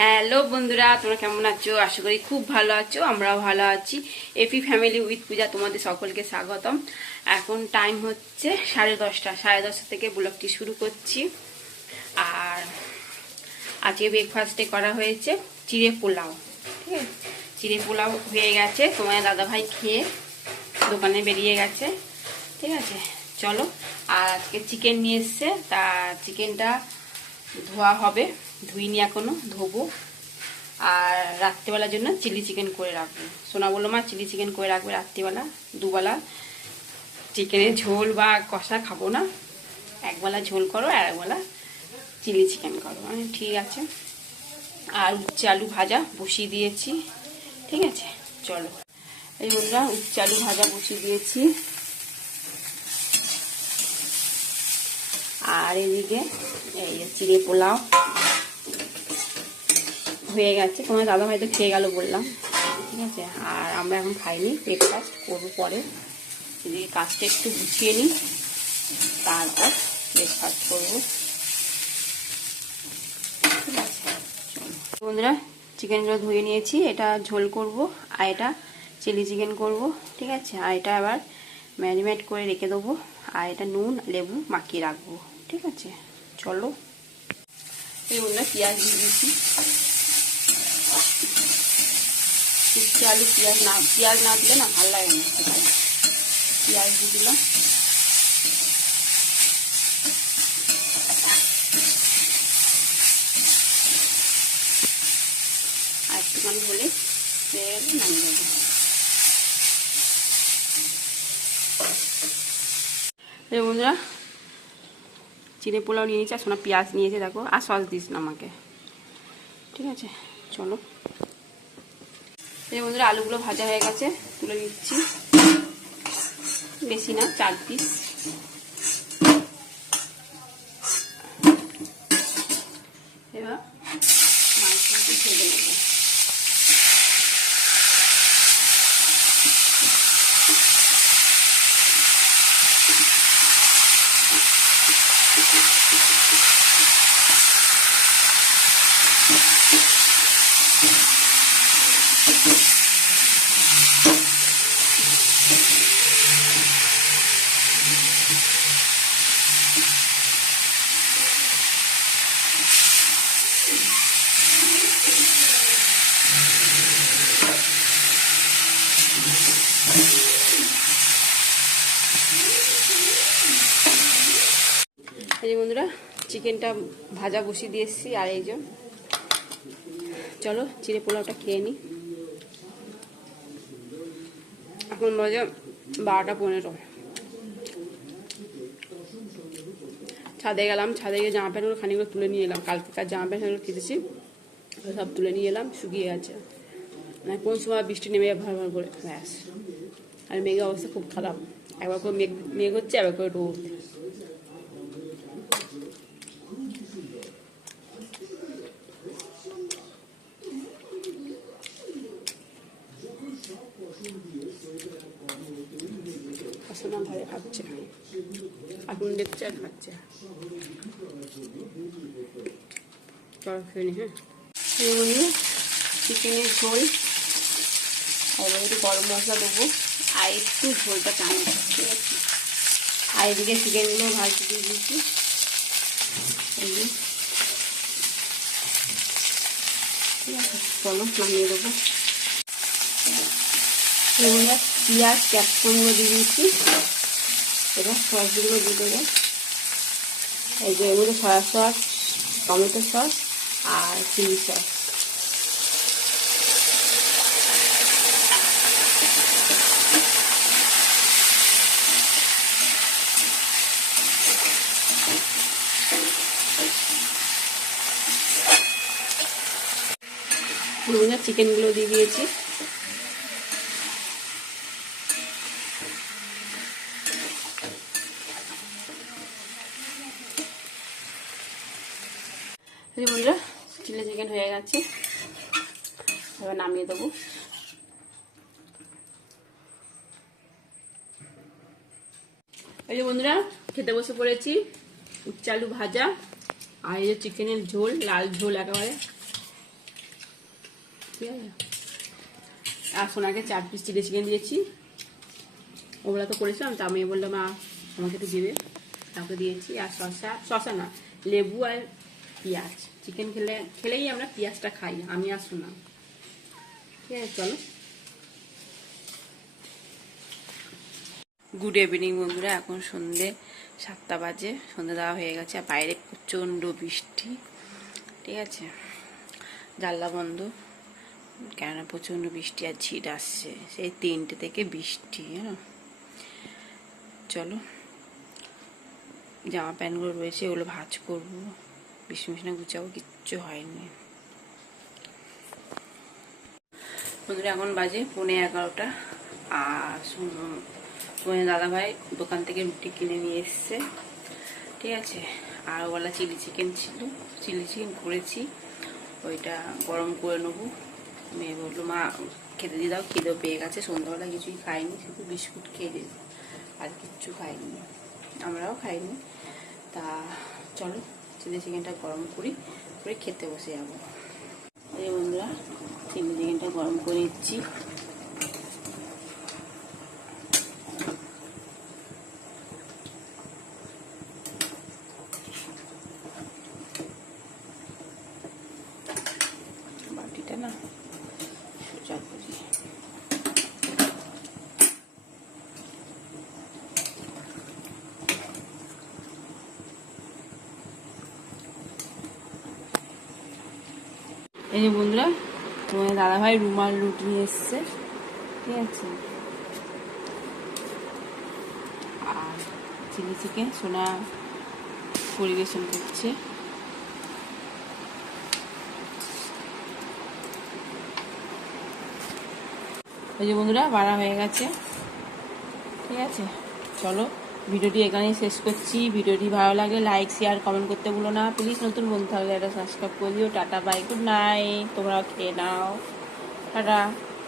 Hello বন্ধুরা, তোমরা কেমন আছো? আশা করি খুব ভালো আছো, আমরাও ভালো আছি। এপি ফ্যামিলি উইথ পূজা তোমাদের সকলকে স্বাগতম। এখন টাইম হচ্ছে সাড়ে দশটা সাড়ে দশটা থেকে ব্লগটি শুরু করছি। আর আজকে ব্রেকফাস্টে করা হয়েছে চিড়ে পোলাও, ঠিক আছে? চিড়ে পোলাও হয়ে গেছে তোমার দাদাভাই খেয়ে দোকানে বেরিয়ে গেছে, ঠিক আছে? চলো, আর আজকে চিকেন নিয়ে এসছে, তা চিকেনটা ধোয়া হবে। ধুইনি এখনও, ধোবো। আর রাত্রিবেলার জন্য চিলি চিকেন করে রাখব। সোনা বলল, মা, চিলি চিকেন করে রাখবে রাত্রিবেলা, দুবেলা। চিকেনের ঝোল বা কষা খাব না। একবেলা ঝোল করো, আর একবেলা চিলি চিকেন করো। আমি ঠিক আছে। আর উচ্ছে আলু ভাজা বসিয়ে দিয়েছি। ঠিক আছে, চলো। এই বন্ধুরা উচ্ছে আলু ভাজা বসিয়ে দিয়েছি। আর এদিকে এই চিড়ে পোলাও হয়ে গেছে। তোমার দাদা হয়তো খেয়ে গেল বললাম। ঠিক আছে? আর আমরা এখন খাইনি ব্রেকফাস্ট করব পরে। এদিকে কাজটা একটু গুছিয়ে নিই, তারপর ব্রেকফাস্ট করব। বন্ধুরা চিকেনগুলো ধুয়ে নিয়েছি, এটা ঝোল করব, আর এটা চিলি চিকেন করব। ঠিক আছে? আর এটা আবার ম্যারিনেট করে রেখে দেবো। আর এটা নুন, লেবু মাখিয়ে রাখব। ঠিক আছে, চলো। এই বন্ধুরা পেঁয়াজ দিয়ে দিচ্ছি আলু পেঁয়াজ না পেঁয়াজ না দিলে না ভালো লাগে না। পেঁয়াজ দিয়ে দিলাম। আর একটুখানি হলে নামিয়ে দেবো বন্ধুরা চিড়ে পোলাও নিয়ে নিয়েছে, আর সোনা পেঁয়াজ নিয়েছে, দেখো। আর সস দিস না আমাকে। ঠিক আছে, চলো। এই বন্ধুরা, আলুগুলো ভাজা হয়ে গেছে, তুলে নিচ্ছি। বেশি না, চার পিস এবার মাংসটাকে ভেজে নেব এই বন্ধুরা, চিকেনটা ভাজা বসিয়ে দিয়ে এসেছি, আর এই যে চলো চিড়ে পোলাওটা খেয়ে নিই এখন বাজে বারোটা পনেরো। ছাদে গেলাম, ছাদে গিয়ে জামা প্যান্টগুলো খানিকগুলো তুলে নিয়ে এলাম। কালকেকার জামা প্যান্টগুলো কেটেছি সব তুলে নিয়ে এলাম, শুকিয়ে গেছে। মানে কোন সময় বৃষ্টি নেমে যাবে ভর করে। ব্যাস। আর মেঘের অবস্থা খুব খারাপ। একবার করে মেঘ মেঘ হচ্ছে, একবার করে রোদ আসলে ভালো খাচ্ছে আর খাচ্ছে। চল খেয়ে হ্যাঁ? চিকেনের ঝোল, আর একটু গরম মশলা দেবো। আর একটু ঝোলটা টানো ঠিক আছে? আর এদিকে চিকেনগুলো ভাজতে দিয়ে যে। চলো নামিয়ে দেবো। এগুলো পেঁয়াজ ক্যাপসিকামগুলো দিয়ে দিয়েছি এবার সসগুলো দিয়ে দেবো। এই যে এগুলো সয়া সস, টমেটো সস আর চিলি সস। চিকেনগুলো দিয়ে দিয়েছি। এই বন্ধুরা চিলি চিকেন হয়ে গেছে। এবার নামিয়ে দেবো। এই যে বন্ধুরা, খেতে বসে পড়েছি। উচ্চালু ভাজা, আর এই যে চিকেনের ঝোল, লাল ঝোল একেবারে। ঠিক আছে? আর সোনাকে চার পিস চিলি চিকেন দিয়েছি। ওগুলো তো করেছিলাম, তা আমি বললাম আমাকে তো দিবে। তাকে দিয়েছি, আর শশা শশা না, লেবু আর পেঁয়াজ। চিকেন খেলে, খেলেই আমরা পেঁয়াজটা খাই, আমি আর সোনা। ঠিক আছে, চলো। গুড ইভিনিং বন্ধুরা। এখন সন্ধে সাতটা বাজে, সন্ধে দেওয়া হয়ে গেছে, আর বাইরে প্রচণ্ড বৃষ্টি। ঠিক আছে? জানলা বন্ধ। কেননা প্রচণ্ড বৃষ্টি আর ঝিট আসছে, সেই তিনটে থেকে বৃষ্টি হ্যাঁ চলো। জামা প্যান্টগুলো রয়েছে ওগুলো ভাজ করব। বৃষ্টি মিশনে গুছাবো, কিচ্ছু হয়নি। বন্ধুরা, এখন বাজে পৌনে এগারোটা। আর তোমার দাদা ভাই দোকান থেকে রুটি কিনে নিয়ে এসছে। ঠিক আছে? আর ওগুলা চিলি চিকেন ছিল, চিলি চিকেন করেছি। ওইটা গরম করে নেব। মেয়ে বলল, মা, খেতে দিয়ে দাও, খিদেও পেয়ে গেছে, সন্ধ্যাবেলা কিছুই খাইনি, শুধু বিস্কুট খেয়ে দিয়েছি আর কিচ্ছু খাইনি। আমরাও খাইনি। তা চলো চিলি চিকেনটা গরম করি, করে খেতে বসে যাব। এই বন্ধুরা, চিলি চিকেনটা গরম করে দিচ্ছি বাটিটা না সোজা করি এই যে বন্ধুরা তোমার দাদাভাই রুমাল রুটি নিয়ে এসছে। ঠিক আছে? আর চিলি চিকেন সোনা পরিবেশন করছে। ওই যে বন্ধুরা, বাড়া হয়ে গেছে। ঠিক আছে? চলো। ভিডিওটি এখানেই শেষ করছি। ভিডিওটি ভালো লাগে লাইক শেয়ার কমেন্ট করতে ভুলো না। প্লিজ নতুন বন্ধু থাকলে এটা সাবস্ক্রাইব করে দিও। টাটা বাই গুড নাইট তোমরা খেয়ে নাও। টাটা।